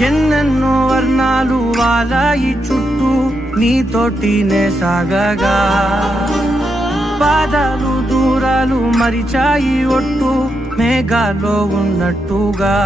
ఎన్నెన్నో వర్ణాలు వాలాయి చుట్టూ నీతోటినే సాగగా, పాదాలు దూరాలు మరిచాయి ఒట్టు మేఘాలో ఉన్నట్టుగా.